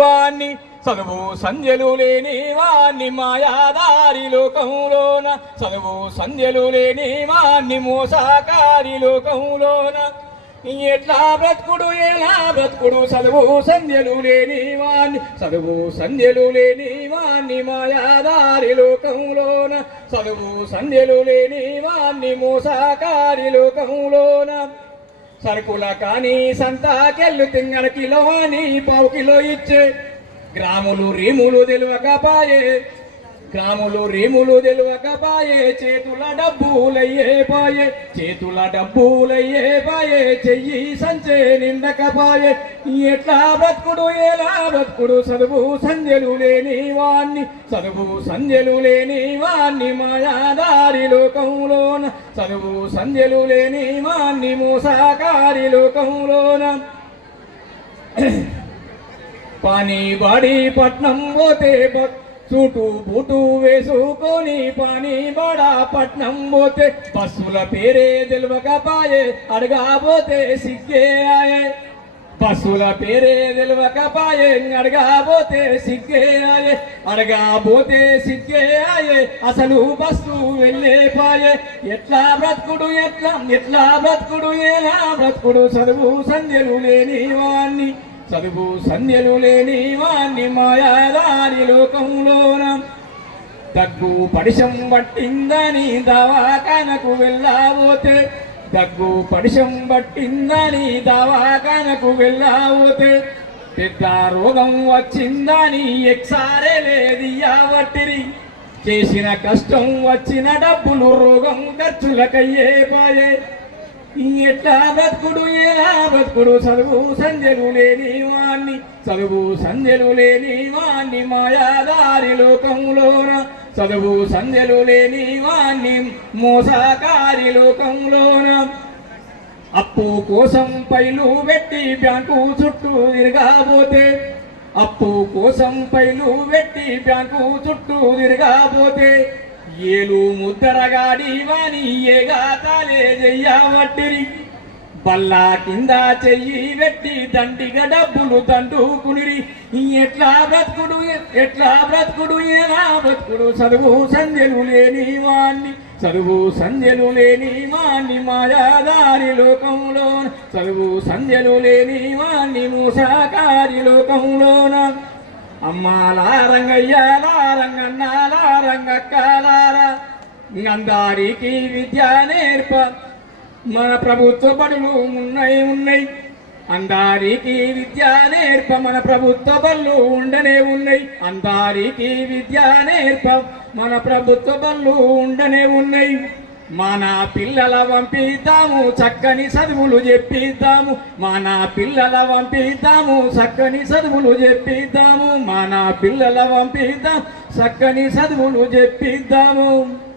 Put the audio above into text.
వాణ్ణి చదువు సంధ్యలు లేని వాణ్ణి మాయాదారి లోకంలోన చదువు సంధ్యలు లేని వాణ్ణి మోసాకారి లోకంలోన ఎట్లా బ్రతుకుడు ఎలా బ్రతుకుడు చదువు సంధ్యలు లేని వాణ్ణి చదువు సంధ్యలు లేని వాణ్ణి మాయాదారి లోకంలోన చదువు సంధ్యలు లేని వాణ్ణి మోసాకారి లోకంలోన సరుకుల కానీ సంతాకెళ్ళు తింగల కిలో అని పావు కిలో ఇచ్చే గ్రాములు రీములు తెలియకపాయే గ్రాములు రీములు తెలియకపాయే చేతుల డబ్బులయ్యే పాయే చెయ్యి సంచే నిండకపాయే ఎట్లా బ్రతుకుడు ఎలా బ్రతుకుడు చదువు సంధ్యలు లేని వాణ్ణి మాయాదారి లోకంలోన చదువు సంధ్యలు లేని వాణ్ణి మోసాకారి లోకంలోన పానీ బాడి పట్నం పోతే చుట్టూ బూటు వేసుకొని పానీ బాడా పట్నం పోతే బస్సుల పేరే తెలియకపాయే అడగాపోతే సిగ్గే ఆయే బస్సుల పేరే తెలియకపాయే అడగాపోతే సిగ్గే ఆయే అడగాపోతే సిగ్గే ఆయే అసలు బస్సు వెళ్ళే పాయే ఎట్లా బ్రతుకుడు ఎట్లా బ్రతుకుడు ఎలా బ్రతుకుడు చదువు సంధ్యలు లేని వాణ్ణి మాయాదారి లోకంలోన దగ్గు పడిశం పట్టిందని దవాఖానకు వెళ్ళాబోతే పెద్ద రోగం వచ్చిందని ఎక్సారే లేదియావట్టిరి చేసిన కష్టం వచ్చిన డబ్బులు రోగం ఖర్చులకయ్యే పాయే ఎట్లా బ్రతుకుడు ఎలా బ్రతుకుడు చదువు సంధ్యలు లేని వాణ్ణి మాయాదారి లోకంలోన చదువు సంధ్యలు లేని వాణ్ణి మోసాకారి లోకంలోన అప్పు కోసం పైలు పెట్టి బ్యాంకు చుట్టూ తిరగాబోతే ఏలు ముద్దరగాడి వాని ఏగాతాలే చెయ్యవట్టిరి బల్లా కింద చెయ్యి పెట్టి దండిగా డబ్బులు దండుకునిరి ఎట్లా బ్రతుకుడు ఎలా బ్రతుకుడు చదువు సంధ్యలు లేని వాణ్ణి మాయాదారి లోకంలోన చదువు సంధ్యలు లేని వాణ్ణి మోసాకారి లోకంలోన అమ్మాలా రంగయ్యాలా రంగన్నాలా రంగక్కలారా అందరికీ విద్య నేర్ప మన ప్రభుత్వ బడులు ఉన్నాయి అందరికీ విద్య నేర్ప మన ప్రభుత్వ బళ్ళు ఉండనే ఉన్నాయి మన పిల్లల పంపిద్దాము చక్కని చదువులు చెప్పిద్దాము చక్కని చదువులు చెప్పిద్దాము